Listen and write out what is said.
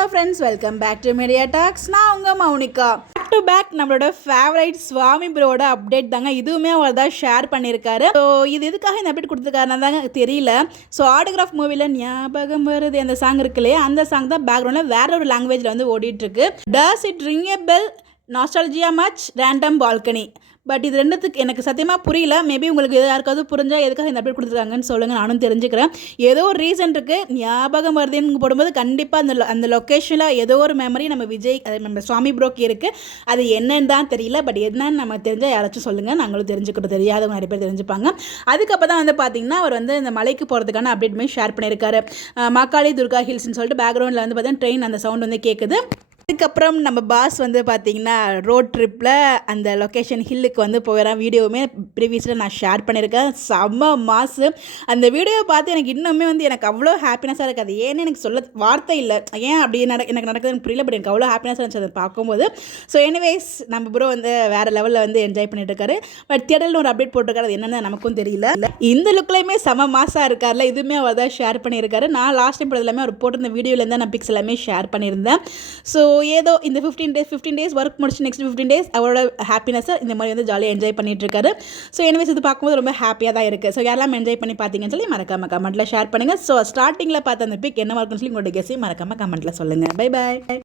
Hello friends, welcome back to Media Talks. நான் உங்கள் Mounika. Back to back நம்மளோட favourite Swami ப்ரோட அப்டேட் தாங்க. இதுவுமே அவர் தான் ஷேர் பண்ணியிருக்காரு. ஸோ இது எதுக்காக இந்த அப்டேட் கொடுத்துருக்காருன்னா தாங்க தெரியல. ஸோ ஆட்டோகிராஃப் மூவியில் ஞாபகம் வருது அந்த சாங் இருக்கு இல்லையா, அந்த சாங் தான் பேக்ரவுண்டில் வேற ஒரு லாங்குவேஜில் வந்து ஓடிட்டுருக்கு. Does it ring a bell, nostalgia much, random balcony. But இது ரெண்டுத்துக்கு எனக்கு சத்தியமாக புரியல. மேபி உங்களுக்கு யாருக்காவது புரிஞ்சால் எதுக்காக இந்த அப்டேட் கொடுத்துருக்காங்கன்னு சொல்லுங்கள், நானும் தெரிஞ்சுக்கிறேன். ஏதோ ஒரு ரீசன் இருக்குது. ஞாபகம் வருதுன்னு போடும்போது கண்டிப்பாக அந்த லொக்கேஷனில் ஏதோ ஒரு மெமரி நம்ம விஜய் நம்ம சுவாமி ப்ரோக்கு இருக்குது. அது என்னன்னு தான் தெரியல. பட் என்னன்னு நம்ம தெரிஞ்சால் யாராச்சும் சொல்லுங்கள், நாங்களும் தெரிஞ்சுக்கிட்டு. தெரியாதவங்க நிறைய பேர் தெரிஞ்சுப்பாங்க. அதுக்கப்புறம் தான் வந்து பார்த்திங்கன்னா அவர் வந்து இந்த மலைக்கு போகிறதுக்கான அப்டேட்டுமே ஷேர் பண்ணியிருக்காரு. மாக்காளி துர்கா ஹில்ஸ்னு சொல்லிட்டு பேக்ரவுண்டில் வந்து பார்த்தீங்கன்னா ட்ரெயின் அந்த சவுண்ட் வந்து கேட்குது. அதுக்கப்புறம் நம்ம பாஸ் வந்து பார்த்திங்கன்னா ரோட் ட்ரிப்பில் அந்த லொக்கேஷன் ஹில்லுக்கு வந்து போகிறேன். வீடியோவுமே ப்ரீவியஸில் நான் ஷேர் பண்ணியிருக்கேன். செம்ம மாசு. அந்த வீடியோவை பார்த்து எனக்கு இன்னுமே வந்து எனக்கு அவ்வளோ ஹாப்பினஸாக இருக்குது. அது ஏன்னு எனக்கு சொல்ல வார்த்தை இல்லை. ஏன் அப்படி எனக்கு நடக்குதுன்னு புரியல. பட் எனக்கு அவ்வளோ ஹாப்பினஸாக இருந்துச்சு அதை பார்க்கும்போது. ஸோ எனிவேஸ் நம்ம ப்ரோ வந்து வேறு லெவலில் வந்து என்ஜாய் பண்ணிட்டு இருக்காரு. பட் தியேட்டரில் ஒரு அப்டேட் போட்டிருக்காரு. அது என்னென்னு நமக்கும் தெரியல. இந்த லுக்லையுமே செம மாசாக இருக்கார்ல, இதுவுமே அவர் தான் ஷேர் பண்ணியிருக்காரு. நான் லாஸ்ட் டைம் எல்லாமே அவர் போட்டிருந்த வீடியோலேருந்து தான் நான் பிக்ஸ் எல்லாமே ஷேர் பண்ணியிருந்தேன். ஸோ ஏதோ இந்த 15 days ஒர்க் முடிச்சு நெக்ஸ்ட் 15 days அவரோட ஹாப்பினஸை இந்த மாதிரி வந்து ஜாலியாக என்ஜாய் பண்ணிட்டு இருக்காரு. ஸோ எனிவேஸ் இது பார்க்கும்போது ரொம்ப ஹாப்பியாக தான் இருக்குது. ஸோ யாரெல்லாம் என்ஜாய் பண்ணி பார்த்தீங்கன்னு சொல்லி மறக்காம கமெண்ட்டில் ஷேர் பண்ணுங்கள். ஸோ ஸ்டார்டிங்கில் பார்த்த அந்த பிக் என்ன இருக்குன்னு சொல்லி உங்களோட கெஸ்ஸையும் மறக்காம கமெண்ட்டில் சொல்லுங்கள். Bye bye.